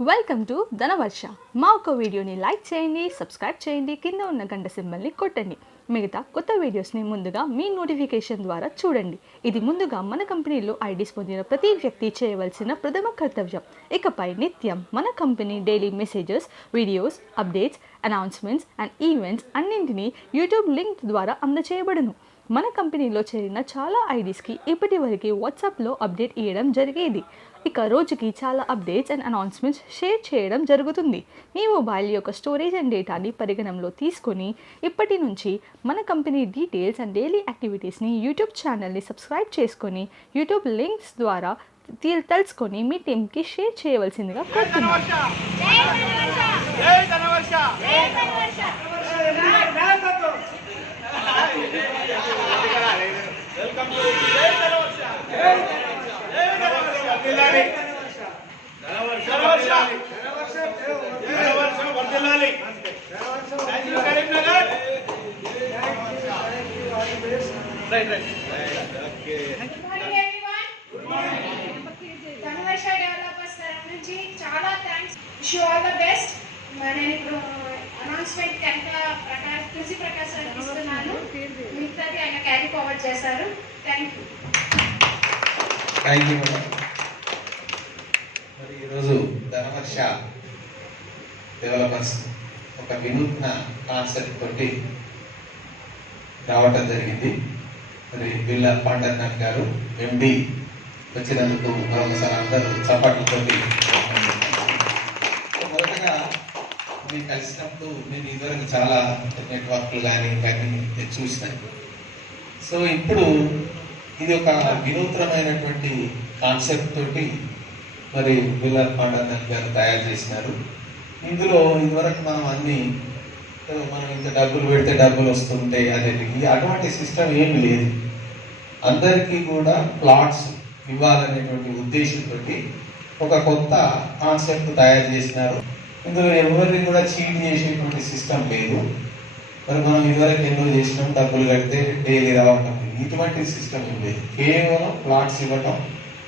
Welcome to ధనవర్ష. మా ఒక వీడియోని లైక్ చేయండి, సబ్స్క్రైబ్ చేయండి, కింద ఉన్న గంట సింబల్ని కొట్టండి. మిగతా కొత్త వీడియోస్ని ముందుగా మీ నోటిఫికేషన్ ద్వారా చూడండి. ఇది ముందుగా మన కంపెనీలో ఐడీస్ పొందిన ప్రతి వ్యక్తి చేయవలసిన ప్రథమ కర్తవ్యం. ఇకపై నిత్యం మన company daily messages, videos, updates, announcements and events అన్నింటినీ యూట్యూబ్ లింక్ ద్వారా అందజేయబడును. మన కంపెనీలో చేరిన చాలా ఐడీస్కి ఇప్పటి వరకు వాట్సాప్లో అప్డేట్ ఇవ్వడం జరిగేది. ఇక రోజుకి చాలా అప్డేట్స్ అండ్ అనౌన్స్మెంట్స్ షేర్ చేయడం జరుగుతుంది. మీ మొబైల్ యొక్క స్టోరేజ్ అండ్ డేటాని పరిగణనలో తీసుకొని ఇప్పటి నుంచి మన కంపెనీ డీటెయిల్స్ అండ్ డైలీ యాక్టివిటీస్ని యూట్యూబ్ ఛానల్ని సబ్స్క్రైబ్ చేసుకొని యూట్యూబ్ లింక్స్ ద్వారా తెలుసుకొని మీ టీంకి షేర్ చేయవలసిందిగా కోరుతున్నాను. చాలా thanks. Wish you all the best. నేను ఇప్పుడు అనౌన్స్మెంట్ కనుక తులసి ప్రకాశ్ ఇస్తున్నాను. మిగతాది ఆయన క్యారీ ఫార్వర్డ్ చేశారు. Thank you. మరి ఈరోజు ధనవర్ష డెవలపర్స్ ఒక వినూత్న కాన్సెప్ట్ తోటి రావటం జరిగింది. మరి బిల్ల పాండర్నాథ్ గారు ఎండి వచ్చినందుకు మరొకసారి అందరూ చప్పట్లతో మొదటగా మేము కలిసినప్పుడు నేను ఇదివరకు చాలా నెట్వర్క్లు కానీ ఇవన్నీ చూసినాను. సో ఇప్పుడు ఇది ఒక వినూత్నమైనటువంటి కాన్సెప్ట్ తోటి మరి బిల్ల పాండర్నాథ్ గారు తయారు చేసినారు. ఇందులో ఇదివరకు మనం ఇంత డబ్బులు పెడితే డబ్బులు వస్తుంటాయి అనేది అటువంటి సిస్టమ్ ఏమి లేదు. అందరికీ కూడా ప్లాట్స్ ఇవ్వాలనేటువంటి ఉద్దేశంతో ఒక కొత్త కాన్సెప్ట్ తయారు చేసినారు. ఇందులో ఎవరిని కూడా చీట్ చేసేటువంటి సిస్టమ్ లేదు. మరి మనం ఇదివరకు ఎన్నో చేసినాం, డబ్బులు కడితే డైలీ రావటం, ఇటువంటి సిస్టమ్ ఏం లేదు. కేవలం ప్లాట్స్ ఇవ్వటం,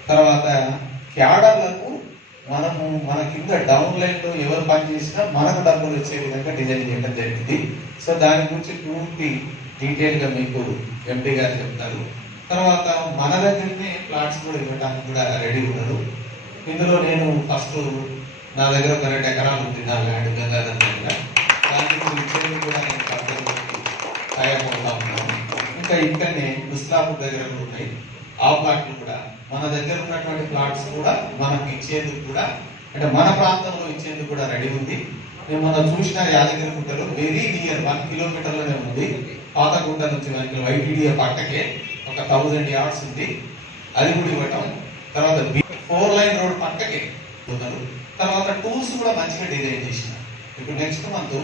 తర్వాత క్యాడర్లకు మన కింద డౌన్ లైన్ లో ఎవరు పని చేసినా మనకు డబ్బులు వచ్చే విధంగా డిజైన్ చేయడం జరిగింది. సో దాని గురించి పూర్తి డీటెయిల్ గా మీకు ఎంపీ గారు చెప్తారు. తర్వాత మన దగ్గరనే ప్లాట్స్ కూడా ఇవ్వడానికి కూడా రెడీ ఉన్నారు. ఇందులో నేను ఫస్ట్ నా దగ్గర ఒక 2 ఎకరాలు ఉంది నా ల్యాండ్ గంగాధర్ దగ్గర. దానికి ఇచ్చేది కూడా నేను తయారవుతా ఉన్నాను. ఇంకా ఇక్కడనే ముస్లాపూర్ దగ్గర కూడా ఉన్నాయి. ఆ ప్లాట్లు కూడా మన దగ్గర ఉన్నటువంటి ప్లాట్స్ కూడా మనకు ఇచ్చేందుకు కూడా, అంటే మన ప్రాంతంలో ఇచ్చేందుకు కూడా రెడీ ఉంది. మేము మనం చూసిన యాదగిరి గుట్టలో వెరీ నియర్ 1 కిలోమీటర్లోనే ఉంది. పాతగుంట నుంచి మనకి వైటీడీఏ పక్కకే ఒక 1000 yards ఉంది, అది కూడా ఇవ్వటం. తర్వాత 4 లైన్ రోడ్ పక్కకే ఉన్నారు. తర్వాత టూర్స్ కూడా మంచిగా డిజైన్ చేసిన. ఇప్పుడు నెక్స్ట్ మంత్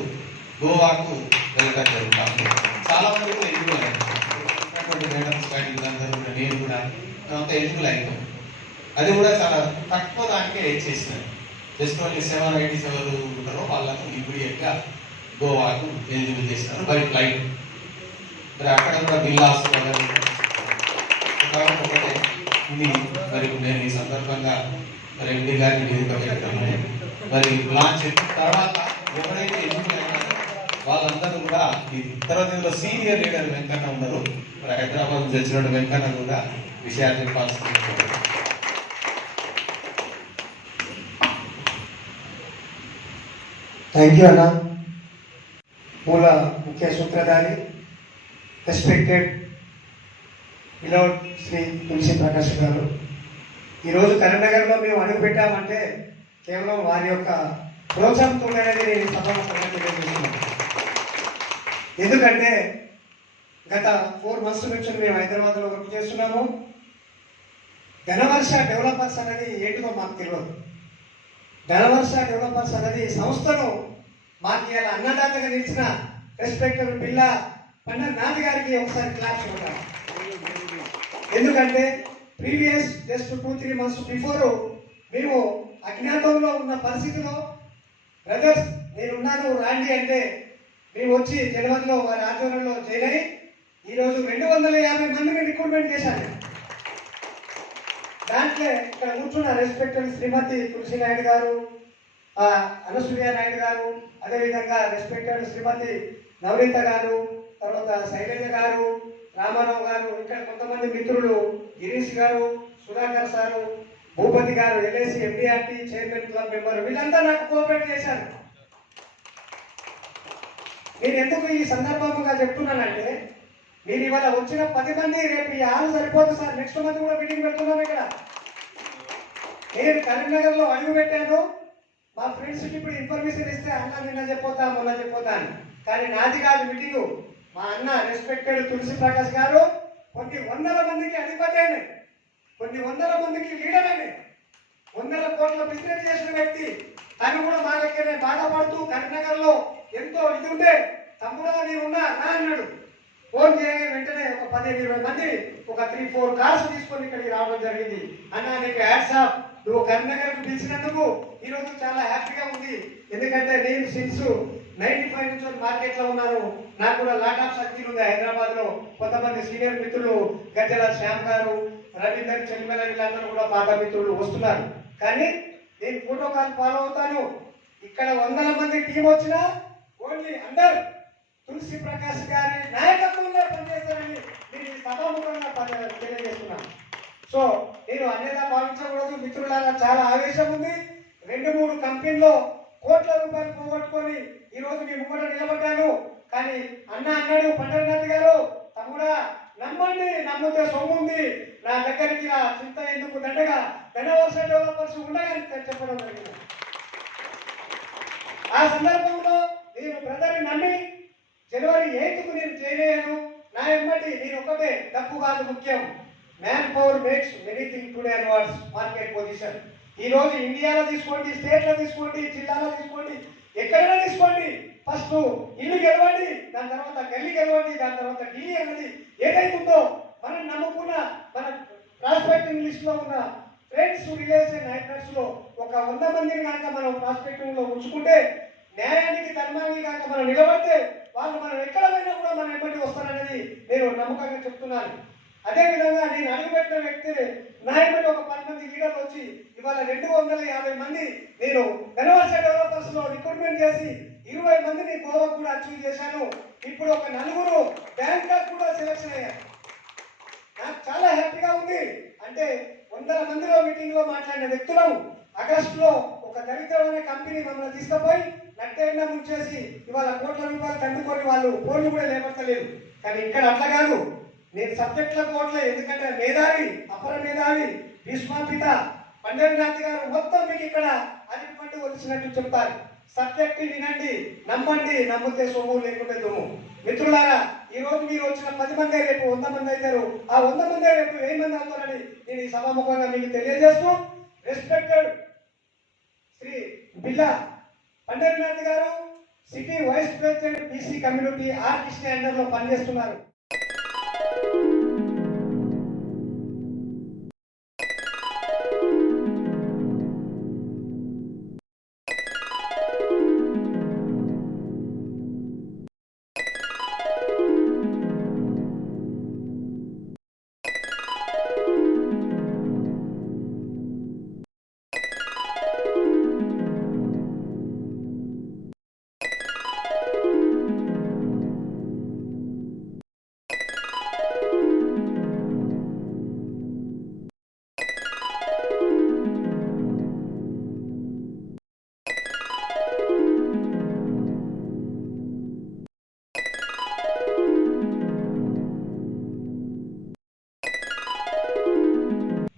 గోవాకు వెళ్ళడం జరుగుతుంది. చాలా మంది కూడా ఎలిజిబుల్ అయినటువంటి మేడమ్స్ కానీ నేను కూడా అంత ఎలిజిబుల్ అయినాం. అది కూడా చాలా తక్కువ దానికే చేసినారు. జస్ట్ ఓన్లీ 780 ఎవరు ఉంటారో వాళ్ళకు ఇమీడియట్ గా గోవాకు ఎలిజిబుల్ చేసినారు బై ఫ్లైట్. మరి అక్కడ కూడా బిల్లాస్ ఒకటే ఇది. మరి నేను ఈ సందర్భంగా మరి ఎండి గారిని వేదిక పెట్టాము. మరి ప్లాన్ చెప్పిన తర్వాత ఎవరైతే ఎలిజిబుల్ అయినారో వాళ్ళందరూ కూడా ఈ తర్వాత సీనియర్ లీడర్ వెంకన్న ఉన్నారు. మరి హైదరాబాద్ నుంచి వచ్చిన వెంకన్న కూడా విషయాలు చెప్పాల్సింది. థ్యాంక్ యూ అన్న. మూల ముఖ్య సూత్రధారి రెస్పెక్టెడ్ విలౌడ్ శ్రీ తులసి ప్రకాష్ గారు, ఈరోజు కరీంనగర్లో మేము అడుగుపెట్టామంటే కేవలం వారి యొక్క ప్రోత్సాహంతో అనేది నేను సభాముఖంగా తెలియజేస్తున్నాను. ఎందుకంటే గత 4 months నుంచి మేము హైదరాబాద్లో వర్క్ చేస్తున్నాము. ధనవర్ష డెవలపర్స్ అనేది ఏంటిదో మాకు తెలియదు. ధనవర్ష డెవలపర్స్ అనేది సంస్థను మాకు ఇలా అన్నదాతగా నిలిచిన రెస్పెక్టెడ్ బిల్ల పాండర్నాథ్ గారికి ఒకసారి క్లాస్ ఇవ్వడం. ఎందుకంటే ప్రీవియస్ జస్ట్ 2-3 months బిఫోర్ మేము అజ్ఞాతంలో ఉన్న పరిస్థితిలో బ్రదర్స్ నేనున్నాను రాండి అంటే మేము వచ్చి జనవరిలో వారి ఆధ్వర్యంలో జాయిన్ అయ్యి ఈరోజు 250 మందిని రిక్రూట్మెంట్ చేశాను. దాంట్లో ఇక్కడ కూర్చున్న రెస్పెక్టెడ్ శ్రీమతి తులసి నాయుడు గారు, అనసూయ నాయుడు గారు, అదేవిధంగా రెస్పెక్టెడ్ శ్రీమతి నవనీత గారు, తర్వాత శైలజ గారు, రామారావు గారు, ఇంకా కొంతమంది మిత్రులు గిరీష్ గారు, సుధాకర్ సారు, భూపతి గారు, LIC MDRT chairman club member, వీళ్ళంతా నాకు కోఆపరేట్ చేశారు. నేను ఎందుకు ఈ సందర్భంగా చెప్తున్నానంటే, మీరు ఇవాళ వచ్చిన 10 మంది రేపు ఈ హాల్ సరిపోదు సార్, నెక్స్ట్ మంత్ కూడా మీటింగ్ పెడుతున్నాం ఇక్కడ. నేను కరీంనగర్లో అడుగు పెట్టాను, మా ఫ్రెండ్స్కి ఇప్పుడు ఇన్ఫర్మేషన్ ఇస్తే అన్న నిన్న చెప్పొద్దా మొన్న చెప్పొద్దా అని, కానీ నాది కాదు మీటింగు. మా అన్న రెస్పెక్టెడ్ తులసి ప్రకాష్ గారు కొన్ని వందల మందికి అధిపతి అయిన, కొన్ని వందల మందికి లీడర్ అయిన, 100 కోట్ల బిజినెస్ చేసిన వ్యక్తి, తను కూడా మా దగ్గరే బాధపడుతూ కరీంనగర్లో ఎంతో ఇది ఉంటే తమ్ముడా నేనున్నా నా అన్నాడు. ఫోన్ చేయగా వెంటనే ఒక 15-20 మంది ఒక 3-4 కార్స్ తీసుకొని ఇక్కడికి రావడం జరిగింది. అన్న నీకు హ్యాట్సాప్, నువ్వు కరీంనగర్కు పిలిచినందుకు ఈరోజు చాలా హ్యాపీగా ఉంది. ఎందుకంటే నేను సిన్స్ 95 నుంచి మార్కెట్లో ఉన్నాను, నాకు కూడా లాట్ ఆఫ్ శక్తి ఉంది. హైదరాబాద్ లో కొంతమంది సీనియర్ మిత్రులు గజ్జల శ్యామ్ గారు, రవీందర్ చెల్లిమల వీళ్ళందరూ కూడా పాత మిత్రులు వస్తున్నారు. కానీ నేను ప్రోటోకాల్ ఫాలో అవుతాను. ఇక్కడ 100 మంది టీం వచ్చినా ఓన్లీ అండర్ తులసి ప్రకాష్ గారి నాయకత్వంలో పనిచేస్తానని నేను ఈ సభాముఖంగా తెలియజేస్తున్నాను. సో నేను అన్యదా భావించకూడదు మిత్రులారా, చాలా ఆవేశం ఉంది. 2-3 కంపెనీలో కోట్ల రూపాయలు పోగొట్టుకొని ఈరోజు మీ ముంగట నిలబడ్డాను. కానీ అన్న అన్నాడు పండరనాథ్ గారు, తమ్ముడా నమ్మండి, నమ్మితే సొమ్ము ఉంది, నా దగ్గరికి రా, చింత ఎందుకు దండగా ధనవర్ష డెవలపర్స్ ఉండగా చెప్పడం జరిగింది. ఆ సందర్భంలో నేను బ్రదర్ని నమ్మి జనవరి 8కు నేను చేయలేను. నా ఎమ్మటి నేను ఒకటే, తప్పు కాదు ముఖ్యం, man power makes anything today onwards market position. ఈ రోజు ఇండియాలో తీసుకోండి, స్టేట్లో తీసుకోండి, జిల్లాలో తీసుకోండి, ఎక్కడైనా తీసుకోండి, ఫస్ట్ ఇల్లు గెలవండి, దాని తర్వాత గల్లీ గెలవండి, దాని తర్వాత ఢిల్లీ అన్నది ఏదైతుందో మనం నమ్ముకున్న మన ప్రాస్పెక్టింగ్ లిస్ట్ లో ఉన్న ఫ్రెండ్స్, రిలేషన్, నైబర్స్ లో ఒక 100 మందిని కనుక మనం ప్రాస్పెక్టింగ్ లో ఉంచుకుంటే, న్యాయానికి ధర్మానికి కనుక మనం నిలబడితే వాళ్ళు మనం ఎక్కడ పోయినా కూడా మన ఎప్పటి వస్తారనేది నేను నమ్మకంగా చెప్తున్నాను. అదేవిధంగా నేను అడుగుపెట్టిన వ్యక్తి నా ఎప్పటి ఒక 10 మంది లీడర్లు వచ్చి ఇవాళ 250 మంది నేను ధనవర్ష డెవలపర్స్ లో రిక్రూట్మెంట్ చేసి 20 మందిని గోవాకు కూడా అచీవ్ చేశాను. ఇప్పుడు ఒక 4 బ్యాంకాక్ కూడా సెలెక్షన్ అయ్యారు. నాకు చాలా హ్యాపీగా ఉంది. అంటే 100 మందిలో మీటింగ్ లో మాట్లాడిన వ్యక్తులం ఆగస్టులో ఒక దరిద్రమైన కంపెనీ మమ్మల్ని తీసుకుపోయి నట్టేళ్ళ ముంచేసి ఇవాళ కోట్ల రూపాయలు తండుకొని వాళ్ళు ఫోన్లు కూడా లేపట్టలేదు. కానీ ఇక్కడ అట్లా కాదు, నేను సబ్జెక్టుల కోట్లే, ఎందుకంటే మేధావి, అపర మేధావి, భీష్మాపిత పండరినాథ్ గారు మొత్తం మీకు ఇక్కడ అరటిపండు వచ్చినట్టు చెప్తారు. సబ్జెక్ట్ వినండి, నమ్మండి, నమ్మితే సొమ్ము లేకుంటే దుమ్ము. మిత్రులారా, ఈ రోజు మీరు వచ్చిన 10 మంది రేపు 100 మంది అవుతారు, ఆ 100 మంది రేపు 1000 మంది అవుతారని నేను ఈ సభాముఖంగా మీకు తెలియజేస్తూ, రెస్పెక్టెడ్ శ్రీ బిల్లా పండరినాథ్ గారు city vice president BC community artist under లో పనిచేస్తున్నారు.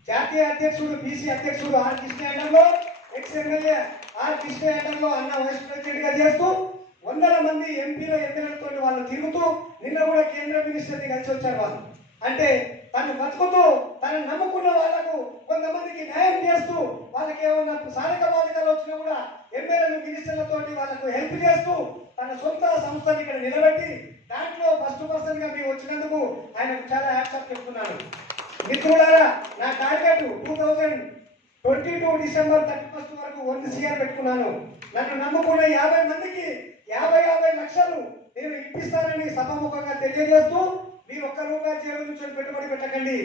జాతీయ అధ్యక్షుడు బీసీ అధ్యక్షుడు ఆర్ కృష్ణలో, ఎక్స్ ఎమ్మెల్యే ఆర్ కృష్ణలో అన్న వైస్ ప్రెసిడెంట్ గా చేస్తూ 100 మంది ఎంపీలు ఎమ్మెల్యేలతో వాళ్ళు తిరుగుతూ నిన్న కూడా కేంద్ర మినిస్టర్ని కలిసి వచ్చారు. వాళ్ళు అంటే తను బతుకుతూ తను నమ్ముకున్న వాళ్ళకు కొంతమందికి న్యాయం చేస్తూ, వాళ్ళకి ఏమన్నా సాధక బాధకాలు వచ్చినా కూడా ఎమ్మెల్యేలు మినిస్టర్లతో వాళ్ళకు హెల్ప్ చేస్తూ తన సొంత సంస్థని ఇక్కడ నిలబెట్టి దాంట్లో ఫస్ట్ పర్సన్ గా మేము వచ్చినందుకు ఆయనకు చాలా హ్యాట్సాప్ చెప్తున్నాను. మిత్రులారా, నా టార్గెట్ 2022 డిసెంబర్ 31 వరకు 100 CR పెట్టుకున్నాను. నన్ను నమ్ముకున్న 50 మందికి 50 లక్షలు నేను ఇప్పిస్తానని సభాముఖంగా తెలియజేస్తూ, మీరు ఒక్క రూపాయి జేబు నుంచి పెట్టుబడి పెట్టకండి.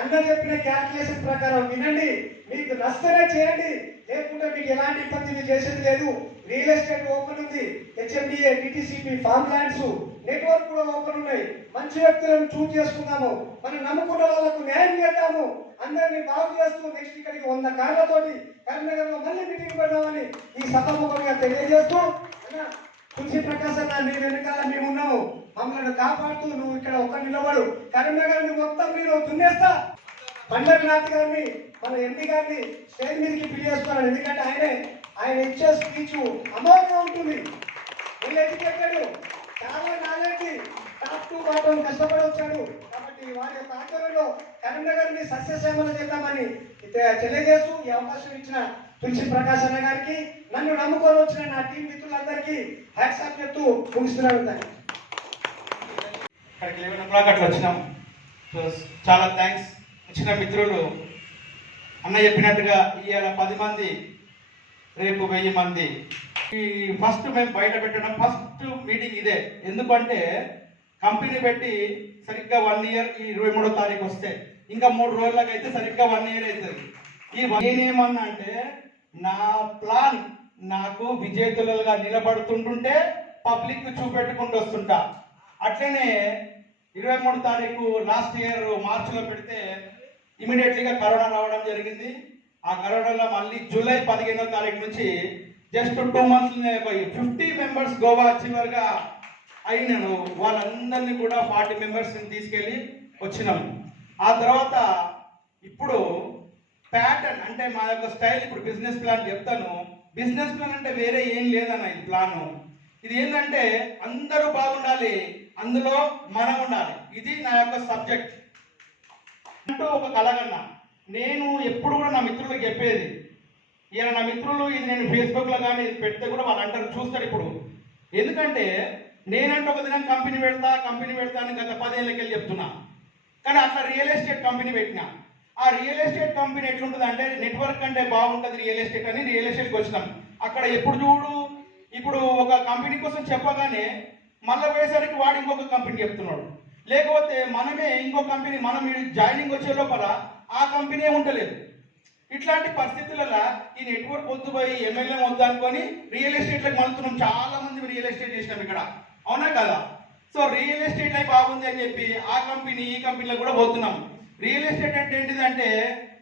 అన్న చెప్పిన క్యాల్కులేషన్ ప్రకారం వినండి, మీకు నష్టమే చేయండి, లేకుంటే మీకు ఎలాంటి ఇబ్బంది మీరు చేసేది లేదు. రియల్ ఎస్టేట్ ఓపెన్ ఉంది, HMDA, DTCP, farm lands network కూడా ఓపెన్ ఉన్నాయి. మంచి వ్యక్తులను చూస్ చేసుకున్నాము, మనం నమ్ముకున్న వాళ్ళకు న్యాయం చేద్దాము, అందరినీ బాగు చేస్తూ నెక్స్ట్ ఇక్కడికి 100 కార్లతోటి కరీంనగర్ లో మళ్ళీ మీటింగ్ పెడదామని ఈ సభాముఖంగా తెలియజేస్తూ, తులసి ప్రకాశ్ అన్న నీ వెనకాల మేము ఉన్నాము, మమ్మల్ని కాపాడుతూ నువ్వు ఇక్కడ ఒక్క నిలబడు, కరీంనగర్ మొత్తం నేను దున్నేస్తా. పండరినాథ్ గారిని మన ఎంపీ గారిని స్టేజ్ మీదకి పిలిచేస్తున్నాను, ఎందుకంటే ఆయన ఇచ్చే స్పీచ్ అమోఘంగా ఉంటుంది. వీళ్ళు ఎడ్యుకేటెడ్, చాలా నాలెడ్జ్, టాప్ టు బాటం కష్టపడి వచ్చాడు. కాబట్టి వారి యొక్క ఆధ్వర్యంలో కరీంనగర్ ని సస్యశ్యామల చేద్దామని తెలియజేస్తూ ఈ అవకాశం ఇచ్చిన తులసి ప్రకాశ్ అన్న గారికి, నన్ను నమ్ముకొని వచ్చిన నా టీం మిత్రులందరికీ హ్యాట్స్ ఆఫ్ చెప్తూ ముగిస్తున్నాను. ఇక్కడికి 11 అట్లా వచ్చినాం. సో చాలా థ్యాంక్స్. వచ్చిన మిత్రులు అన్న చెప్పినట్టుగా ఇవాళ 10 మంది, రేపు 1000 మంది. ఈ ఫస్ట్ మేము బయట పెట్టడం ఫస్ట్ మీటింగ్ ఇదే. ఎందుకంటే కంపెనీ పెట్టి సరిగ్గా 1 ఇయర్, ఈ 23వ తారీఖు వస్తే ఇంకా 3 రోజులకు అయితే సరిగ్గా 1 ఇయర్ అవుతుంది. నేనేమన్నా అంటే నా ప్లాన్ నాకు విజేతలుగా నిలబడుతుంటుంటే పబ్లిక్ చూపెట్టుకుంటూ వస్తుంటా. అట్లనే 23వ తారీఖు లాస్ట్ ఇయర్ మార్చిలో పెడితే ఇమీడియట్లీగా కరోనా రావడం జరిగింది. ఆ కరోనాలో మళ్ళీ జూలై 15వ తారీఖు నుంచి జస్ట్ 2 months 50 మెంబర్స్ గోవా అచీవర్గా అయినాను. వాళ్ళందరినీ కూడా 40 మెంబర్స్ని తీసుకెళ్ళి వచ్చినాము. ఆ తర్వాత ఇప్పుడు ప్యాటర్న్ అంటే మా యొక్క స్టైల్, ఇప్పుడు బిజినెస్ ప్లాన్ చెప్తాను. బిజినెస్ ప్లాన్ అంటే వేరే ఏం లేదన్న ఈ ప్లాను. ఇది ఏంటంటే అందరూ బాగుండాలి, అందులో మనం ఉండాలి. ఇది నా యొక్క సబ్జెక్ట్ అంటూ ఒక కలగన్న. నేను ఎప్పుడు కూడా నా మిత్రులకు చెప్పేది, ఇలా నా మిత్రులు ఇది నేను ఫేస్బుక్లో కానీ పెడితే కూడా వాళ్ళు అంటారు, చూస్తారు ఇప్పుడు. ఎందుకంటే నేనంటే ఒక దినం కంపెనీ పెడతా అని గత 10 ఏళ్ళకెళ్ళి చెప్తున్నా. కానీ అట్లా రియల్ ఎస్టేట్ కంపెనీ పెట్టినా. ఆ రియల్ ఎస్టేట్ కంపెనీ ఎట్లుంటుంది అంటే నెట్వర్క్ అంటే బాగుంటుంది రియల్ ఎస్టేట్ అని రియల్ ఎస్టేట్కి వచ్చినాం. అక్కడ ఎప్పుడు చూడు ఇప్పుడు ఒక కంపెనీ కోసం చెప్పగానే మళ్ళీ పోయేసరికి వాడు ఇంకొక కంపెనీ చెప్తున్నాడు, లేకపోతే మనమే ఇంకో కంపెనీ మనం జాయినింగ్ వచ్చే లోపల ఆ కంపెనీ ఉండలేదు. ఇట్లాంటి పరిస్థితులలో ఈ నెట్వర్క్ వద్దు పోయి ఎమ్మెల్యే వద్దు అనుకొని రియల్ ఎస్టేట్లకు మలుతున్నాం. చాలా మంది రియల్ ఎస్టేట్ చేసినాం ఇక్కడ, అవునా కదా? సో రియల్ ఎస్టేట్ అయి బాగుంది అని చెప్పి ఆ కంపెనీ ఈ కంపెనీలో కూడా పోతున్నాం. రియల్ ఎస్టేట్ అంటే ఏంటిదంటే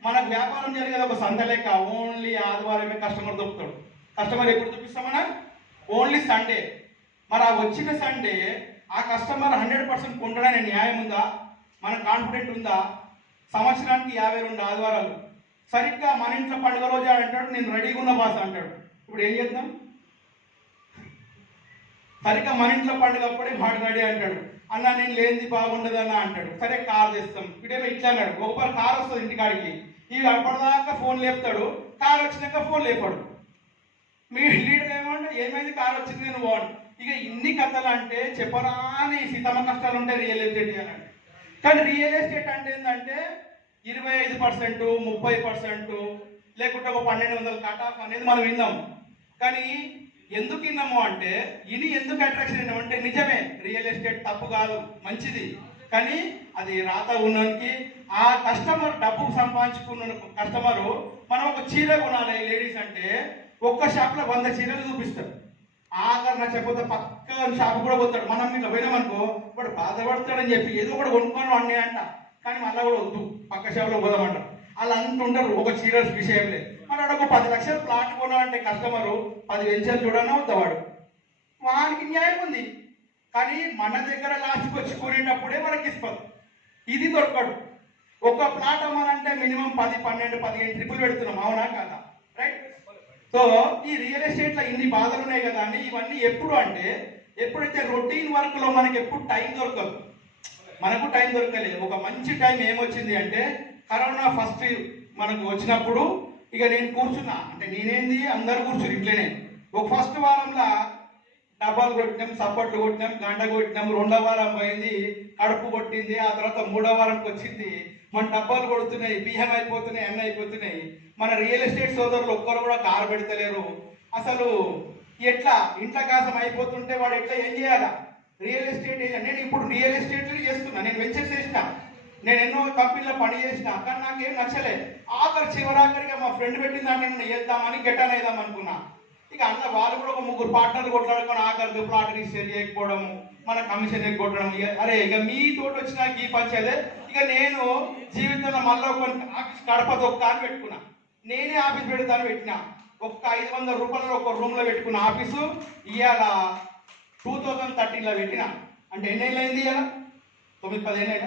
మనకు వ్యాపారం జరిగేది ఒక సంత లెక్క. ఓన్లీ ఆదివారమే కస్టమర్ దొరుకుతాడు. కస్టమర్ ఎప్పుడు చూపిస్తామన్నా? Only Sunday. మరి ఆ వచ్చిన సండే ఆ కస్టమర్ 100% కొండడానికి న్యాయం ఉందా? మన కాన్ఫిడెంట్ ఉందా? సంవత్సరానికి 52 ఆదివారాలు. సరిగ్గా మన ఇంట్లో పండుగ రోజు అంటాడు, నేను రెడీగా ఉన్న బాస్ అంటాడు. ఇప్పుడు ఏం చేద్దాం? సరిగ్గా మన ఇంట్లో పండుగ అప్పుడే వాడు రెడీ అంటాడు, అన్న నేను లేనిది బాగుండదు అన్న అంటాడు. సరే కార్ తెస్తాం, ఇప్పుడేమో ఇట్లా అన్నాడు. ఒకసారి కార్ వస్తుంది ఇంటికాడికి, ఇవి అప్పటిదాకా ఫోన్ లేపుతాడు, కార్ వచ్చినాక ఫోన్ లేపాడు. మీ లీడర్ ఏమంటే ఏమైంది, కార్ వచ్చింది నేను పోను. ఇక ఇన్ని కథలు అంటే చెప్పరాని సీతమ్మ కష్టాలు ఉంటాయి రియల్ ఎస్టేట్ అని. కానీ రియల్ ఎస్టేట్ అంటే ఏంటంటే 25%, 30%, లేకుంటే ఒక 1200 కట్ ఆఫ్ అనేది మనం విన్నాం. కానీ ఎందుకు విన్నాము అంటే ఇది ఎందుకు అట్రాక్షన్ అయినామంటే నిజమే రియల్ ఎస్టేట్ తప్పు కాదు, మంచిది. కానీ అది రాత ఉన్నకి ఆ కస్టమర్ డబ్బు సంపాదించుకున్న కస్టమరు మనం ఒక చీర కొనాలి లేడీస్ అంటే ఒక్క షాప్లో 100 చీరలు చూపిస్తాడు. ఆఖరి నచ్చకపోతే పక్క షాప్ కూడా పోతాడు. మనం ఇట్లా పోయినామనుకో వాడు బాధపడతాడని చెప్పి ఏదో కూడా కొనుక్కొని అన్నీ అంట, కానీ మళ్ళీ కూడా వద్దు పక్క షాప్లో పోదామంటారు. అలా అంటుంటారు ఒక చీర విషయంలే. మరి ఒక 10 లక్షల ప్లాట్ కొనాలంటే కస్టమరు 10 వెంచర్లు చూడనే అవుతాడు, వానికి న్యాయం ఉంది. కానీ మన దగ్గర లాస్ట్కి వచ్చి కొనేటప్పుడే మనకి ఇస్తారు, ఇది దొరకడు. ఒక ప్లాట్ అమ్మాలంటే మినిమం 10, 12, 15 ట్రిపుల్ పెడుతున్నాం, అవునా కదా? రైట్. సో ఈ రియల్ ఎస్టేట్లో ఇన్ని బాధలు ఉన్నాయి కదా అని ఇవన్నీ ఎప్పుడు అంటే ఎప్పుడైతే రొటీన్ వర్క్లో మనకి ఎప్పుడు టైం దొరకదు. మనకు టైం దొరకలేదు. ఒక మంచి టైం ఏమొచ్చింది అంటే కరోనా ఫస్ట్ మనకు వచ్చినప్పుడు ఇక నేను కూర్చున్నా, అంటే నేనేంది అందరూ కూర్చుని ఇంట్లోనే. ఒక ఫస్ట్ వారంలో డబ్బాలు కొట్టినాం, సప్పట్లు కొట్టినాం, గంట కొట్టినాం. 2వ వారం పోయింది, కడుపు కొట్టింది. ఆ తర్వాత 3వ వారంకి వచ్చింది, మన డబ్బాలు కొడుతున్నాయి, బియ్యం అయిపోతున్నాయి, అన్నీ అయిపోతున్నాయి. మన రియల్ ఎస్టేట్ సోదరులు ఒక్కరు కూడా కారు పెడతలేరు. అసలు ఎట్లా ఇంట్లో కాసం అయిపోతుంటే వాడు ఎట్లా ఏం చేయాలా? రియల్ ఎస్టేట్ నేను ఇప్పుడు రియల్ ఎస్టేట్ చేస్తున్నా, నేను వెంచర్స్ చేసిన నేను ఎన్నో కంపెనీలో పని చేసిన, కానీ నాకేం నచ్చలే. చివరాఖరిగా మా ఫ్రెండ్ పెట్టిన దాంట్లో నేను చేద్దామని గెటాన్ వేద్దాం అనుకున్నా. ఇక అంతా వాళ్ళు కూడా ఒక 3 పార్ట్నర్లు కొట్లాడుకొని ఆఖరికి ప్లాట్ రిజిస్టర్ చేయకపోవడము, మన కమిషన్ ఎగ్గొట్టడం. అరే ఇక మీ తోటి వచ్చిన ఈ పంచేదే. ఇక నేను జీవితంలో మళ్ళీ ఒక ఆఫీస్ కడప దొక్క అని పెట్టుకున్నా. నేనే ఆఫీస్ పెడతాను పెట్టిన. ఒక్క 500 రూపాయలు ఒక రూమ్లో పెట్టుకున్న ఆఫీసు ఇవాళ 2013లో పెట్టిన. అంటే ఎన్నేళ్ళు అయింది? ఇవాళ 9-10 ఏళ్ళ.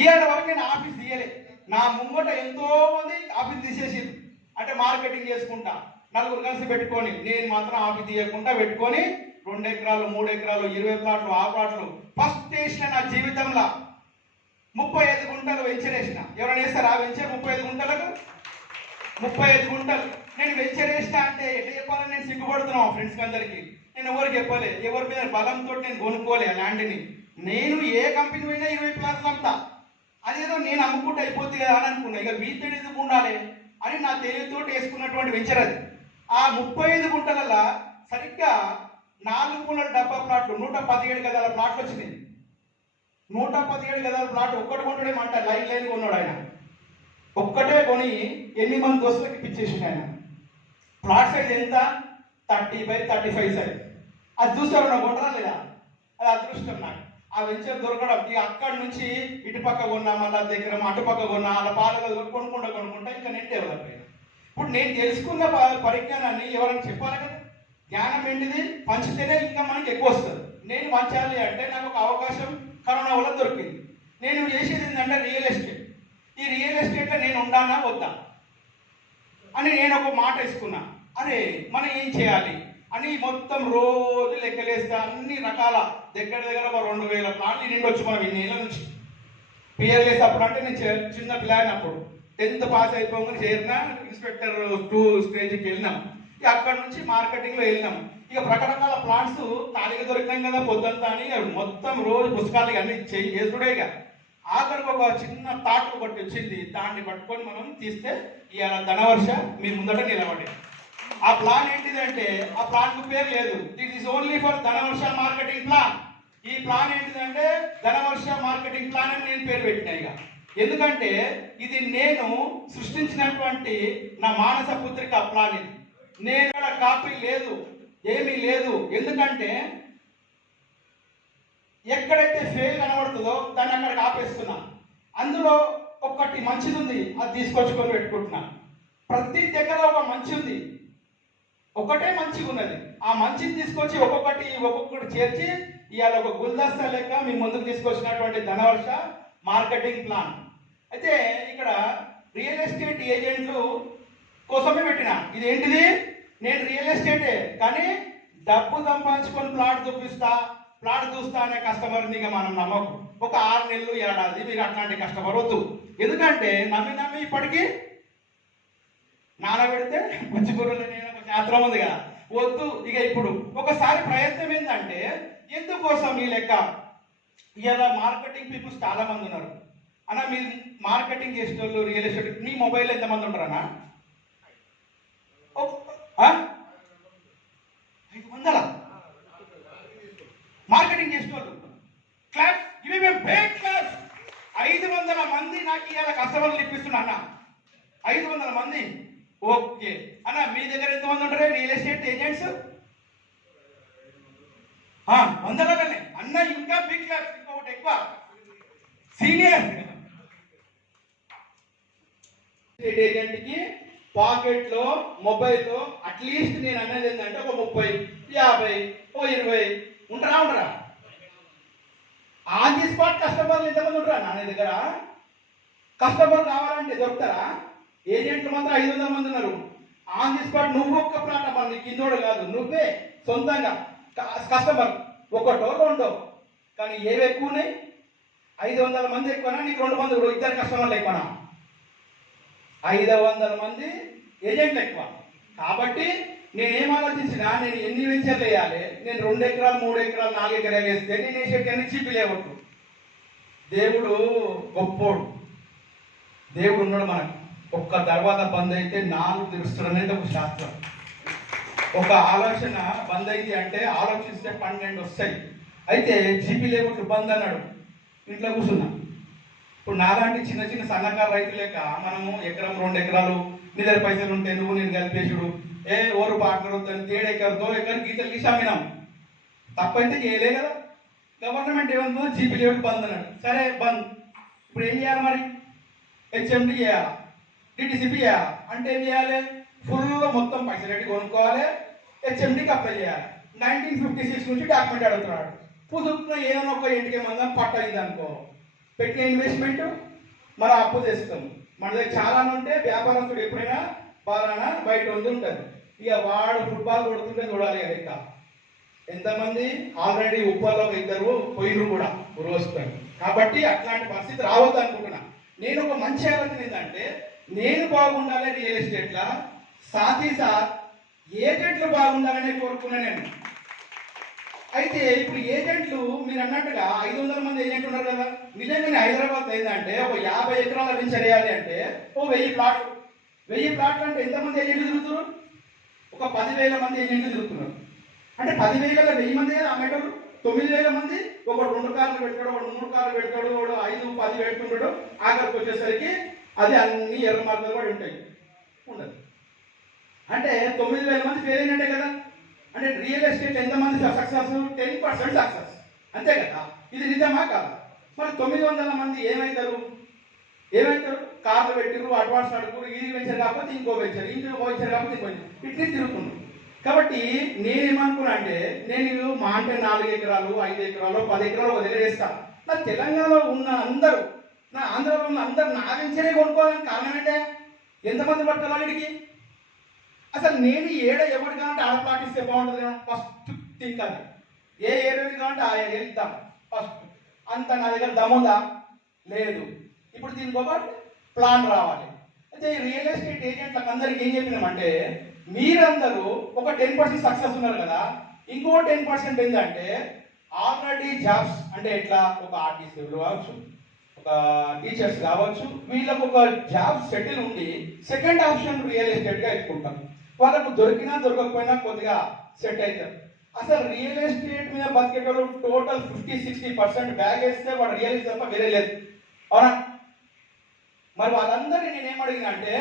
ఇవాళ వరకు నేను ఆఫీస్ తీయలే. నా ముంగట ఎంతో మంది ఆఫీస్ తీసేసింది. అంటే మార్కెటింగ్ చేసుకుంటా, 4 కలిసి పెట్టుకొని, నేను మాత్రం ఆఫీస్ తీయకుండా పెట్టుకొని 2 ఎకరాలు 3 ఎకరాలు 20 ప్లాట్లు ఆ ప్లాట్లు ఫస్ట్ వేసిన. నా జీవితంలో 35 గుంటలు వెంచర్ వేసిన. ఎవరైనా వేస్తారా ఆ వెంచర్? 35 గుంటలకు 35 గుంటలు నేను వెంచర్ వేసిన. అంటే ఎట్లా చెప్పాలని నేను సిగ్గుపడుతున్నాను ఫ్రెండ్స్కి అందరికీ. నేను ఎవరికి చెప్పలే, ఎవరి మీద బలంతో నేను కొనుక్కోలే ఆ ల్యాండ్ని. నేను ఏ కంపెనీ పోయినా 20 ప్లాట్లు అమ్ముతా. అదేదో నేను అమ్ముకుంటే అయిపోతుంది కదా అని అనుకున్నా. ఇక వీటిని ఎందుకు ఉండాలి అని నా తెలివితో వేసుకున్నటువంటి వెంచర్ అది. ఆ 35 గుంటలలో సరిగ్గా 4 మూలల డబ్బా ప్లాట్లు 117 గదాల ప్లాట్లు వచ్చినాయి. 117 గదాల ప్లాట్ ఒక్కటి కొనడేమంట, లైన్ కొన్నాడు ఆయన. ఒక్కటే కొని 8 మంది దోస్తులకి పిచ్చేసిండు ఆయన. ప్లాట్ సైజ్ ఎంత? 30x35 size. అది చూసారు నాకు కొనరా లేదా? అది అదృష్టం నాకు ఆ వెంచర్ దొరకడం. ఇక అక్కడి నుంచి ఇటుపక్క కొన్నా, మళ్ళీ దగ్గర అటుపక్క కొన్నా, అలా పాలు కొనుక్కుంటా ఇంకా నెట్ డెవలప్ అయ్యాను. ఇప్పుడు నేను తెలుసుకున్న పరిజ్ఞానాన్ని ఎవరైనా చెప్పాలి కదా. జ్ఞానం ఏంటిది? పంచితేనే ఇంకా మనకి ఎక్కువ వస్తుంది. నేను పంచాలి అంటే నాకు ఒక అవకాశం కరోనా వల్ల దొరికింది. నేను చేసేది ఏంటంటే రియల్ ఎస్టేట్. ఈ రియల్ ఎస్టేట్లో నేను ఉండానా వద్దా అని నేను ఒక మాట వేసుకున్నా. అరే మనం ఏం చేయాలి అని మొత్తం రోజు లెక్కలేస్తా. అన్ని రకాల దగ్గర ఒక 2000 ప్లాట్లు నిండొచ్చు మనం ఇన్ని ఏళ్ళ నుంచి. పిఆర్ఎస్ అప్పుడు అంటే నేను చిన్న ప్లాన్. అప్పుడు 10th పాస్ అయిపోగానే చేరిన ఇన్స్పెక్టర్ 2 స్టేజ్కి వెళ్ళినాం. ఇక అక్కడ నుంచి మార్కెటింగ్లో వెళ్ళినాం. ఇక రకరకాల ప్లాట్స్ ఖాళీగా దొరికినాం కదా పొద్దుంతా అని మొత్తం రోజు పుస్తకాలు అన్ని చేసుడే. ఇక ఆఖరికి ఒక చిన్న తాటు ఒకటి వచ్చింది. దాన్ని పట్టుకొని మనం తీస్తే ఇవాళ ధనవర్ష మీ ముందట నిలబడి. ఆ ప్లాన్ ఏంటిదంటే ఆ ప్లాన్ పేరు లేదు. This is only for Dhanvarsha marketing plan. ఈ ప్లాన్ ఏంటిదంటే ధనవర్ష మార్కెటింగ్ ప్లాన్ అని నేను పేరు పెట్టినా. ఇక ఎందుకంటే ఇది నేను సృష్టించినటువంటి నా మానస పుత్రిక ప్లాన్. ఇది నేను కాపీ లేదు, ఏమీ లేదు. ఎందుకంటే ఎక్కడైతే ఫెయిల్ కనబడుతుందో దాన్ని అక్కడికి ఆపేస్తున్నా. అందులో ఒకటి మంచిది ఉంది, అది తీసుకొచ్చుకొని పెట్టుకుంటున్నా. ప్రతి దగ్గర ఒక మంచి ఉంది, ఒకటే మంచిగా ఉన్నది. ఆ మంచిని తీసుకొచ్చి ఒక్కొక్కటి చేర్చి ఇవాళ ఒక గుల్దస్తా లెక్క మీ ముందుకు తీసుకొచ్చినటువంటి ధనవర్ష మార్కెటింగ్ ప్లాన్. అయితే ఇక్కడ రియల్ ఎస్టేట్ ఏజెంట్లు కోసమే పెట్టిన. ఇదేంటిది? నేను రియల్ ఎస్టేటే కానీ డబ్బు సంపాదించుకొని ప్లాట్ చూస్తా అనే కస్టమర్ని ఇక మనం నమ్మకు. ఒక 6 నెలలు ఏడాది మీరు అట్లాంటి కస్టమర్ వద్దు. ఎందుకంటే నమ్మి ఇప్పటికీ నానబెడితే పుచ్చికూరలు నేను ఒక శాస్త్రం ఉంది కదా, వద్దు. ఇక ఇప్పుడు ఒకసారి ప్రయత్నం ఏంటంటే ఎందుకోసం ఈ లెక్క. ఇలా మార్కెటింగ్ పీపుల్స్ చాలా మంది ఉన్నారు అన్న. మీరు మార్కెటింగ్ చేసే వాళ్ళు రియల్ ఎస్టేట్ మీ మొబైల్లో ఎంతమంది ఉంటారన్నా? 500 మార్కెటింగ్ చేసే వాళ్ళు. క్లాస్ ఇవి మేము బేక్ క్లాస్. 500 మంది నాకు ఇవాళ కస్టమర్లు ఇప్పిస్తున్నా అన్న. 500 మంది. ఓకే అన్న, మీ దగ్గర ఎంతమంది ఉంటారు రియల్ ఎస్టేట్ ఏజెంట్స్? 100లోనే అన్న. ఇంకా బిగ్ క్లాస్, ఇంకొకటి ఎక్కువ సీనియర్ ఏజెంట్కి పాకెట్లో మొబైల్లో అట్లీస్ట్ నేను అనేది ఏంటంటే ఒక 30, 50, 20 ఉంటారా? ఆన్ ది స్పాట్ కస్టమర్లు ఎంతమంది ఉంటారా నా దగ్గర? కస్టమర్ కావాలంటే దొరుకుతారా? ఏజెంట్లు మాత్రం 500 మంది ఉన్నారు. ఆన్ ది స్పాట్ నువ్వు ఒక్క ప్లాట్ అమ్మా, నీ కిందోడు కాదు, నువ్వే సొంతంగా కస్టమర్ ఒకటో రెండో. కానీ ఏవి ఎక్కువ ఉన్నాయి? 500 మంది ఎక్కువనా, నీకు 2 మంది 2 కస్టమర్లు ఎక్కువనా? 500 మంది ఏజెంట్లు ఎక్కువ. కాబట్టి నేనేం ఆలోచించినా, నేను ఎన్ని వెంచర్లు వేయాలి? నేను 2 ఎకరాలు 3 ఎకరాలు 4 ఎకరాలు వేస్తే నేను వేసేటి అన్ని చీపి లేవట్టు. దేవుడు గొప్పోడు, దేవుడు ఉన్నాడు మనకు. ఒక్క దర్వాజా బంద్ అయితే 4 తెరుస్తాడు అనేది ఒక శాస్త్రం. ఒక ఆలోచన బంద్ అయింది అంటే ఇప్పుడు నాలాంటి చిన్న చిన్న సన్నకారు రైతు లేక మనము ఎకరం 2 ఎకరాలు నీ దగ్గర పైసలు ఉంటే నువ్వు నేను కలిపేసుడు ఓరు పార్ట్నర్ వద్దని 3 ఎకర్ 2 ఎకర్ గీతలు గీసి అమ్మినాం. తప్పైతే చేయలే కదా. గవర్నమెంట్ ఏమనుకుందో జీపీ లెవెల్ బంద్ అన్నాడు. సరే బంద్. ఇప్పుడు ఏం చేయాలి మరి? హెచ్ఎండి చేయాలి, డిటిసిపి చేయాలి. అంటే ఏం చేయాలి? ఫుల్గా మొత్తం పైసలు పెట్టి కొనుక్కోవాలి, హెచ్ఎండికి అప్లై చేయాలి. 1956 నుంచి డాక్యుమెంట్ అడుగుతున్నాడు. పుదుపున ఏదైనా ఒక ఇంటికి మందం పట్ట అయింది అనుకో, పెట్టిన ఇన్వెస్ట్మెంట్ మనం అప్పు తెస్తాం. మన దగ్గర చాలా ఉంటే వ్యాపారస్తుడు ఎప్పుడైనా బాగా బయట ఉంటుంది. ఇక వాడు ఫుట్బాల్ కొడుతుంటే చూడాలి కదా. ఇంకా ఎంతమంది ఆల్రెడీ ఉప్పల్లో ఒక 2 పోయినరు కూడా వస్తారు. కాబట్టి అట్లాంటి పరిస్థితి రావద్దు అనుకుంటున్నా. నేను ఒక మంచి ఆలోచన ఏంటంటే, నేను బాగుండాలి రియల్ ఎస్టేట్లా, సాథీ సాత్ ఏజెంట్లు బాగుండాలని కోరుకున్నా నేను. అయితే ఇప్పుడు ఏజెంట్లు మీరు అన్నట్టుగా 500 మంది ఏజెంట్లు ఉన్నారు కదా. నిజంగానే హైదరాబాద్ ఏంటంటే ఒక 50 ఎకరాల వెంచర్ వేయాలి అంటే ఓ 1000 ప్లాట్లు. 1000 ప్లాట్లు అంటే ఎంతమంది ఏజెంట్లు తిరుగుతున్నారు? ఒక 10,000 మంది ఏజెంట్లు తిరుగుతున్నారు. అంటే 10,000లో 1000 మంది అమ్మేటోళ్ళు 9,000 మంది. ఒకడు 2 కార్లు పెడతాడు, ఒకడు 3 కార్లు పెడతాడు, ఒకడు 5, 10 పెడుతుంటాడు. ఆఖరికి వచ్చేసరికి అది అన్ని ఎర్ర మార్గాలు కూడా ఉంటాయి, ఉండదు. అంటే 9,000 మంది ఫెయిల్ అయినట్టే కదా. అంటే రియల్ ఎస్టేట్ ఎంతమంది సక్సెస్? 10% సక్సెస్, అంతే కదా. ఇది నిజమా కాదా? మరి 900 మంది ఏమవుతారు? కార్లు పెట్టిరు, అడ్వాన్స్ అడుగురు, ఇది వెంచర్ కాకపోతే ఇంకో వెంచర్, ఇంకో వెంచర్ కాకపోతే ఇంకో వెంచర్, ఇట్లే తిరుగుతున్నారు. కాబట్టి నేనేమనుకున్నా అంటే, నేను మా అంటే 4 ఎకరాలు 5 ఎకరాలు 10 ఎకరాలు ఒక దగ్గర వేస్తాను. నా తెలంగాణలో ఉన్న అందరూ, నా ఆంధ్రలో ఉన్న అందరూ నా వెంచరే కొనుక్కోవాలని కారణం ఏంటే? ఎంతమంది పట్టుకోవాలి వీడికి? అసలు నేను ఎవరు కావాలంటే ఆడ ప్లాట్ ఇస్తే బాగుంటుంది కదా. ఫస్ట్ థింక్ అది. ఏ ఏరియాకి కావాలంటే ఆ ఏరియా ఇద్దాం ఫస్ట్. అంత నా దగ్గర దమ్ముందా? లేదు. ఇప్పుడు దీనికి ఒక ప్లాన్ రావాలి. అయితే రియల్ ఎస్టేట్ ఏజెంట్లకు అందరికి ఏం చెప్పినామంటే, మీరందరూ ఒక 10% సక్సెస్ ఉన్నారు కదా, ఇంకో 10% ఏంటంటే ఆల్రెడీ జాబ్స్. అంటే ఎట్లా? ఒక ఆర్టీసీలు కావచ్చు, ఒక టీచర్స్ కావచ్చు, వీళ్ళకు ఒక జాబ్ సెటిల్ ఉండి సెకండ్ ఆప్షన్ రియల్ ఎస్టేట్గా ఎత్తుకుంటారు. వాళ్ళకు దొరికినా దొరకకపోయినా కొద్దిగా సెట్ అవుతారు. అసలు రియల్ ఎస్టేట్ మీద బతికేటోళ్ళు టోటల్ 50-60% బ్యాగ్ వేస్తే వాడు రియల్ ఎస్టేట్ తప్ప వేరే లేదు, అవునా? మరి వాళ్ళందరినీ నేనేం అడిగినా అంటే,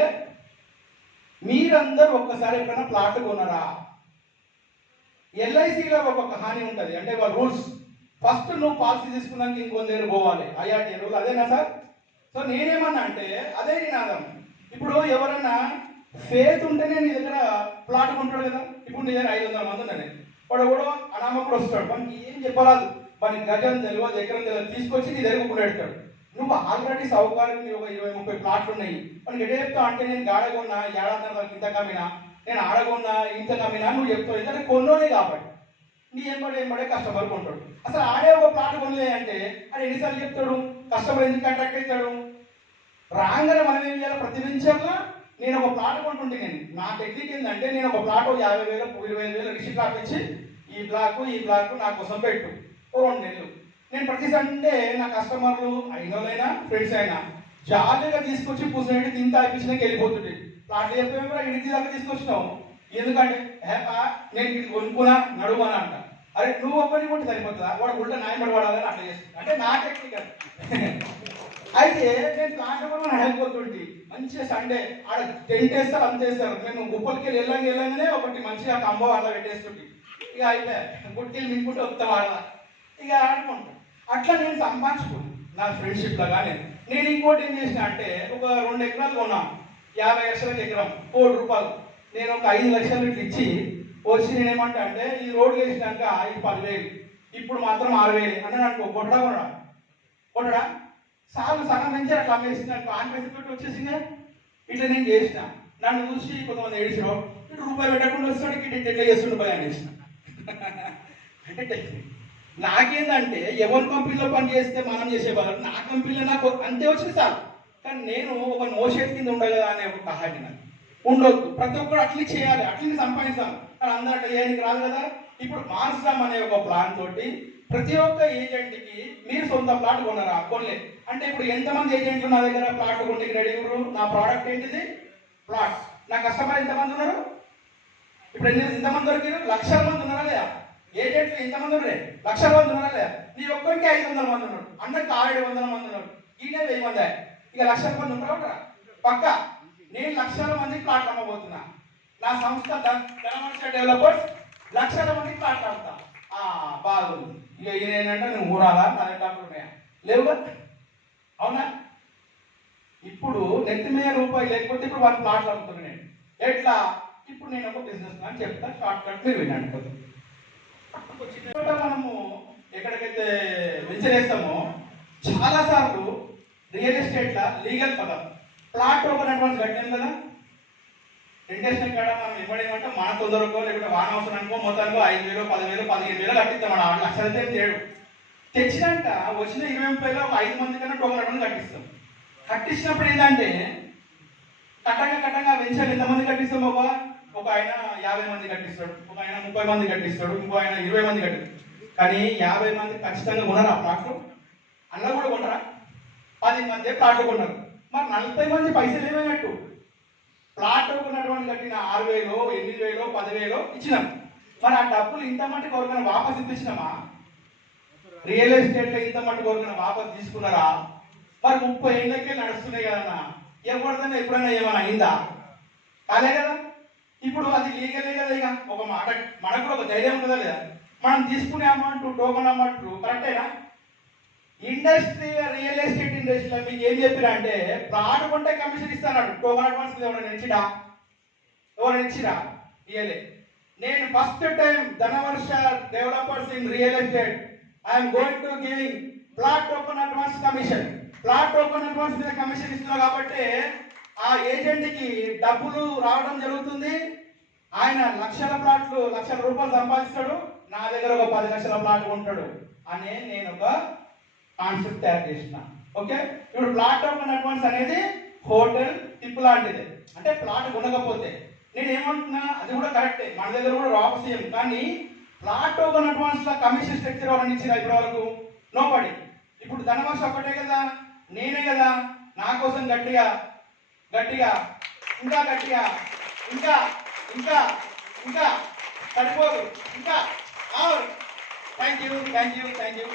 మీరందరూ ఒక్కసారి ఎప్పుడైనా ప్లాట్ కొన్నారా? ఎల్ఐసిలో ఒక హాని ఉంటుంది. అంటే వాళ్ళ రూల్స్, ఫస్ట్ నువ్వు పాలసీ తీసుకున్నాక ఇంకొంత దగ్గర పోవాలి. ఐఆర్టీ రూల్ అదేనా సార్? సో నేనేమన్నా అంటే అదే నినాదం. ఇప్పుడు ఎవరన్నా ఫేత్ ఉంటేనే నీ దగ్గర ప్లాట్ కొంటాడు కదా. ఇప్పుడు నీ దగ్గర 500 మంది ఉన్నాయి, వాడు కూడా అనామకుడు వస్తాడు, మనకి ఏం చెప్పరాదు, మన గజం తెలియదు, ఎకరం తెలియదు, తీసుకొచ్చి నీ దగ్గర కొనేస్తాడు. నువ్వు ఆల్రెడీ సౌకర్యం ఒక 20-30 ప్లాట్లు ఉన్నాయి, మనకి ఎటే చెప్తావు అంటే, నేను గాడగొన్నా 700 ఇంత కమ్మినా, నేను ఆడగొన్నా ఇంత కమ్మినా నువ్వు చెప్తావు. ఎందుకంటే కొన్నోనే కాబట్టి నీ ఏం పడే కస్టమర్ కొంటాడు. అసలు ఆడే ఒక ప్లాట్ కొనలే అంటే అది ఎన్నిసార్లు చెప్తాడు? కస్టమర్ ఎందుకు అట్రాక్ట్ అవుతాడు? రాగానే మనం ఏం చేయాలి? ప్రతి వెంచర్లో నేను ఒక ప్లాట్ కొంటుంటే, నా టెక్నిక్ ఏంటంటే, నేను ఒక ప్లాట్ 50,000 25,000 రిజిస్టర్ రాపించి ఈ బ్లాక్ నా కోసం పెట్టు 2 నెలలు. నేను ప్రతి సండే నా కస్టమర్లు అయినోళ్ళైనా ఫ్రెండ్స్ అయినా జాలీగా తీసుకొచ్చి పూసినట్టు తింత అయిపించినాక వెళ్ళిపోతుంటే, ప్లాట్లు చెప్పేమో ఇంటికి దాకా తీసుకొచ్చినావు ఎందుకంటే నేను ఇది కొనుక్కున్నా నడువని అంట. అరే నువ్వు ఒక్కరిని కొంటే సరిపోతుందా? వాడు ఉల్టా నాయపడి పడాలని అట్లా చేస్తుంది. అంటే నా టెక్నిక్ అది. అయితే నేను ప్లాంట్ కూడా హెల్పోతుంటే మంచిగా సండే ఆడ టెంట్ వేస్తారు, అంత వేస్తారు. మేము గుప్పలకి వెళ్ళగానే ఒకటి మంచిగా కంబో అట్లా పెట్టేస్తుంటే ఇక అయిపోయా గుట్టికి మింగుకుంటే వస్తాం ఆడ ఇక ఆడుకుంటాం. అట్లా నేను సంపాదించుకున్నాను నా ఫ్రెండ్షిప్లో. కానీ నేను ఇంకోటి ఏం చేసిన అంటే, ఒక 2 ఎకరాలు కొన్నాను, 50 లక్షలకు ఎకరం, 1 కోటి రూపాయలు. నేను ఒక 5 లక్షలు ఇచ్చి వచ్చి నేనేమంటా అంటే, ఈ రోడ్లు వేసినాక ఇది 10,000, ఇప్పుడు మాత్రం 6,000 అంటే నాకు కొట్టడా సగం నుంచి అట్లా అమ్మేసి నాకు కాన్ఫిడెన్స్ తోటి వచ్చేసిందే. ఇట్లా నేను చేసిన. నన్ను చూసి కొంతమంది ఏడిచినావు, ఇటు రూపాయి పెట్టకుండా వస్తాడు, ఇటు ఎట్లా చేస్తుండే పోయి అనేసిన. అంటే నాకేందంటే, ఎవరి కంపెనీలో పని చేస్తే మనం చేసేవాళ్ళు, నా కంపెనీలో నాకు అంతే వచ్చింది సార్. కానీ నేను ఒక నోషేట్ కింద ఉండగదా అనే ఒక కహాని నాకు ఉండొద్దు. ప్రతి ఒక్కరు అట్లే చేయాలి, అట్లనే సంపాదిస్తాం. కానీ అందరూ అట్లా చేయడానికి రాదు కదా. ఇప్పుడు మార్చుదాం అనే ఒక ప్లాన్ తోటి ప్రతి ఒక్క ఏజెంట్కి, మీరు సొంత ప్లాట్ కొన్నారా? కొనలేదు అంటే ఇప్పుడు ఎంతమంది ఏజెంట్లు నా దగ్గర ప్లాట్ కొనికి రెడీ ఉన్నారు? నా ప్రోడక్ట్ ఏంటిది? ప్లాట్స్. నా కస్టమర్ ఎంతమంది ఉన్నారు? ఇప్పుడు ఎంతమంది దొరికారు? 1,00,000 మంది ఉన్నారా లేదా? ఏజెంట్లు ఎంతమంది ఉన్నారు? 1,00,000 మంది ఉన్నారా లేదా? నీ ఒక్కరికి 500 మంది ఉన్నారు, అన్నకి 700 మంది ఉన్నారు. ఈయనే 1000 మంది, ఇక లక్షల మంది ఉంటారా పక్క. నేను లక్షల మంది ప్లాట్లు అమ్మబోతున్నా. నా సంస్థ ధనవర్ష డెవలపర్స్ లక్షల మంది ప్లాట్లు అమ్ముతా. బాగుంది. ఇక ఈయన ఏంటంటే నువ్వు ఊరాలా నా డబ్బులు ఉన్నాయా లేవుగా, అవునా? ఇప్పుడు నెత్తి మీద రూపాయి లేకపోతే ఇప్పుడు 1 ప్లాట్లు అమ్ముతున్నాను నేను. ఎట్లా? ఇప్పుడు నేను ఒక బిజినెస్ మ్యాన్ చెప్తా, షార్ట్ కట్ మీరు వినండి. మనము ఎక్కడికైతే వెంచరేస్తామో చాలా సార్లు రియల్ ఎస్టేట్ లా లీగల్ పదం ప్లాట్ టోకెన్ అడ్వాన్స్ కట్టాం కదా. రెండేసిన కాడ మనం ఇవ్వడేమంటే మన తొందరకో లేకపోతే వాన అవసరం అనుకో మొత్తానికో 5000, 10,000, 15,000 కట్టిస్తాం. మన 6 లక్షలతో తేడు తెచ్చినాక వచ్చిన 20-30 ఒక 5 మంది కన్నా టోకెన్ అడ్వాన్స్ కట్టిస్తాం. కట్టించినప్పుడు ఏంటంటే కట్టంగా వెంచర్ ఎంతమంది కట్టిస్తాం? ఒక ఆయన 50 మంది కట్టిస్తాడు, ఒక ఆయన 30 మంది కట్టిస్తాడు, ఇంకో ఆయన 20 మంది కట్టిస్తాడు. కానీ 50 మంది ఖచ్చితంగా కొనరా ప్లాట్లు? అన్న కూడా కొనరా? 10 మంది ప్లాట్లు కొన్నారు. మరి 40 మంది పైసలు ఏమైనట్టు? ప్లాట్ కొన్నటువంటి కట్టిన 6,000, 8,000, 10,000 ఇచ్చినాం. మరి ఆ డబ్బులు ఇంత మట్టి కోరికన వాపస్ ఇప్పించినామా? రియల్ ఎస్టేట్ లో ఇంత మట్టి కోరికన వాపస్ తీసుకున్నారా? మరి 30 ఏళ్ళకే నడుస్తున్నాయి కదన్నా. ఎవరిదన్నా ఎప్పుడైనా ఏమైనా అయిందా? కాలే కదా. ఇప్పుడు అది లీగలే కదా. ఇక ఒక మాట మనకు కూడా ఒక ధైర్యం ఉంటుందా లేదా? మనం తీసుకునే అమౌంట్ టోకన్ అమౌంట్ కరెక్టేనా? ఇండస్ట్రీ రియల్ ఎస్టేట్ ఇండస్ట్రీలో మీకు ఏం చెప్పిరా అంటే ప్లాట్ కొంటే కమిషన్ ఇస్తాడు. టోకన్ అడ్వాన్స్ ఎవరైనా ఇచ్చిరా? ఎవరైనా ఇచ్చిరా? ఇయలే. నేను first time Dhanvarsha developers in real estate I'm going to giving plot token advance commission. Plot token advance మీద కమిషన్ ఇస్తున్నా కాబట్టి ఆ ఏజెంట్ కి డబ్బులు రావడం జరుగుతుంది. ఆయన లక్షల ప్లాట్లు, లక్షల రూపాయలు సంపాదిస్తాడు. నా దగ్గర ఒక 10 లక్షల ప్లాట్ ఉంటాడు అనే నేను ఒక కాన్సెప్ట్ తయారు చేసిన. ఓకే, ఇప్పుడు ప్లాట్ టోకన్ అడ్వాన్స్ అనేది హోటల్ టిప్ లాంటిది. అంటే ప్లాట్ కొనకపోతే నేను ఏమంటున్నా అది కూడా కరెక్టే, మన దగ్గర కూడా వాపస్ చేయం. కానీ ప్లాట్ టోకన్ అడ్వాన్స్ లో కమిషన్ స్ట్రక్చర్ ఎవరైనా ఇచ్చినా ఇప్పటి వరకు? నోబడి. ఇప్పుడు ధనవర్ష ఒక్కటే కదా, నేనే కదా. నా కోసం గట్టిగా ఇంకా గట్టిగా ఇంకా ఇంకా ఇంకా సరిపోదు ఇంకా. Thank you.